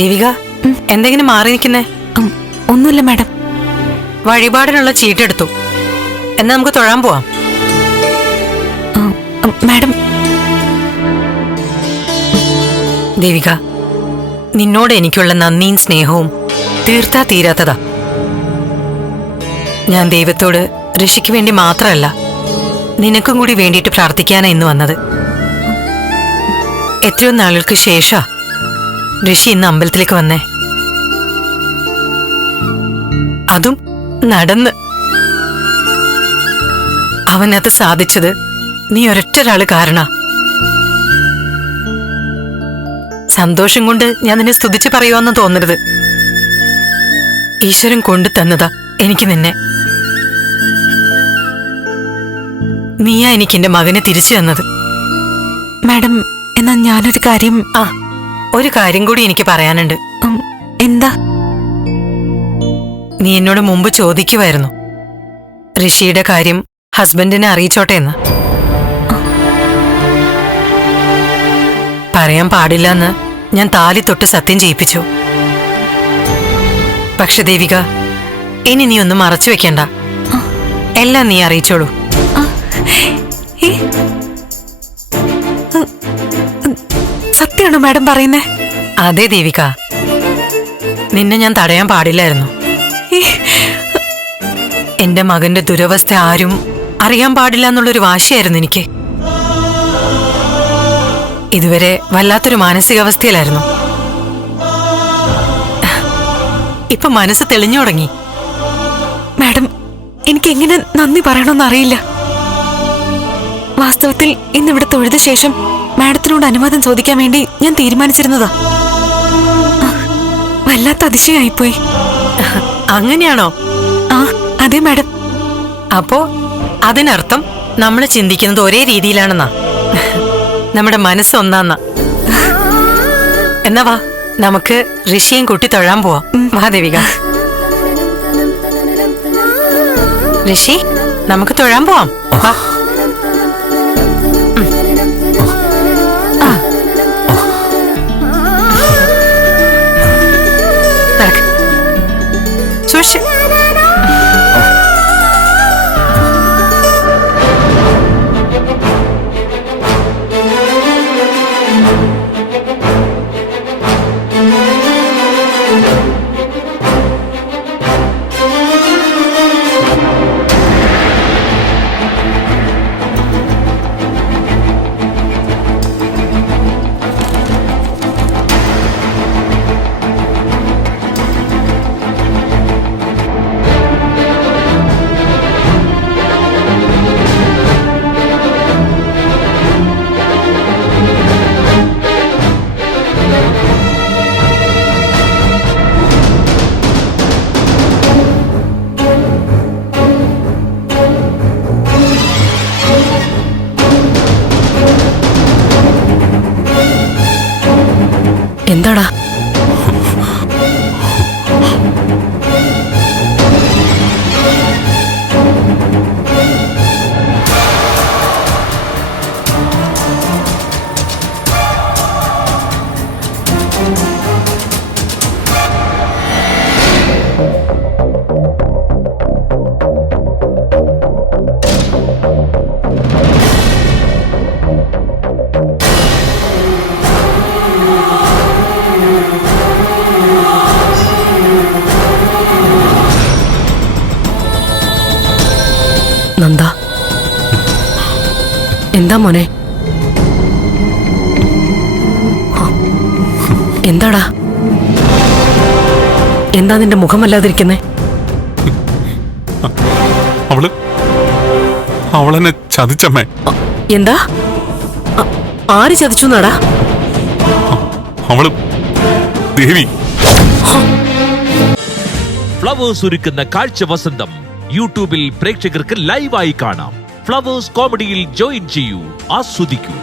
ദേവിക, എന്തെങ്കിലും മാറി നിൽക്കുന്നേ? ഒന്നുമില്ല മാഡം. വഴിപാടിനുള്ള ചീട്ടെടുത്തു. എന്നാ നമുക്ക് തൊഴാൻ പോവാം. മാഡം. ദേവിക, നിന്നോട് എനിക്കുള്ള നന്ദിയും സ്നേഹവും തീർത്താ തീരാത്തതാ. ഞാൻ ദൈവത്തോട് ഋഷിക്ക് വേണ്ടി മാത്രമല്ല, നിനക്കും കൂടി വേണ്ടിയിട്ട് പ്രാർത്ഥിക്കാനാ ഇന്ന് വന്നത്. എത്രയോ നാളുകൾക്ക് ശേഷാ ഋഷി ഇന്ന് അമ്പലത്തിലേക്ക് വന്നേ. അതും നടന്ന്. അവനത് സാധിച്ചത് നീ ഒരൊറ്റൊരാള് കാരണ. സന്തോഷം കൊണ്ട് ഞാൻ നിന്നെ സ്തുതിച്ച് പറയുവാന്ന് തോന്നരുത്. ഈശ്വരൻ കൊണ്ടു തന്നതാ എനിക്ക് നിന്നെ. നീയാ എനിക്ക് എന്റെ മകനെ തിരിച്ചു തന്നത്. മാഡം, എന്നാ ഞാനൊരു കാര്യം. ഒരു കാര്യം കൂടി എനിക്ക് പറയാനുണ്ട്. എന്താ? നീ എന്നോട് മുമ്പ് ചോദിക്കുമായിരുന്നു ഋഷിയുടെ കാര്യം ഹസ്ബൻഡിനെ അറിയിച്ചോട്ടെ എന്ന്. പറയാൻ പാടില്ലെന്ന് ഞാൻ താലി തൊട്ട് സത്യം ചെയ്യിപ്പിച്ചു. പക്ഷെ ദേവിക, ഇനി നീ ഒന്നും മറച്ചു വെക്കണ്ട. എല്ലാം നീ അറിയിച്ചോളൂ. സത്യമാണോ മാഡം പറയുന്നേ? അതെ ദേവിക, നിന്നെ ഞാൻ തടയാൻ പാടില്ലായിരുന്നു. എന്റെ മകന്റെ ദുരവസ്ഥ ആരും അറിയാൻ പാടില്ല എന്നുള്ളൊരു വാശിയായിരുന്നു എനിക്ക്. ഇതുവരെ വല്ലാത്തൊരു മാനസികാവസ്ഥയിലായിരുന്നു. ഇപ്പൊ മനസ്സ് തെളിഞ്ഞു തുടങ്ങി. മാഡം, എനിക്ക് എങ്ങനെ നന്ദി പറയണമെന്ന് അറിയില്ല. വാസ്തവത്തിൽ ഇന്നിവിടെ തൊഴുത ശേഷം മാഡത്തിനോട് അനുവാദം ചോദിക്കാൻ വേണ്ടി ഞാൻ തീരുമാനിച്ചിരുന്നതാ. വല്ലാത്ത അതിശയായിപ്പോയി. അങ്ങനെയാണോ? അതെ മാഡം. അപ്പോ അതിനർത്ഥം നമ്മൾ ചിന്തിക്കുന്നത് ഒരേ രീതിയിലാണെന്നാ. നമ്മുടെ മനസ്സ് ഒന്നാന്നാ. എന്നാ വാ, നമുക്ക് ഋഷിയും കൂട്ടി തൊഴാൻ പോവാം. വാ ദേവിക. ഋഷി, നമുക്ക് തൊഴാൻ പോവാം. വാ. നടക്ക്. സൂക്ഷിച്ച്. എന്താടാ? നന്ദ, എന്താ മോനെ? എന്താടാ? എന്താ നിന്റെ മുഖമല്ലാതിരിക്കുന്നേ? അവളെന്നെ ചതിച്ചമ്മേ. എന്താ? ആര് ചതിച്ചു എന്നാടാ? അവള് ദേവി. ഫ്ലവേഴ്സ് ഒരുക്കുന്ന കാഴ്ച വസന്തം യൂട്യൂബിൽ പ്രേക്ഷകർക്ക് ലൈവായി കാണാം. ഫ്ലവേഴ്സ് കോമഡിയിൽ ജോയിൻ ചെയ്യൂ, ആസ്വദിക്കൂ.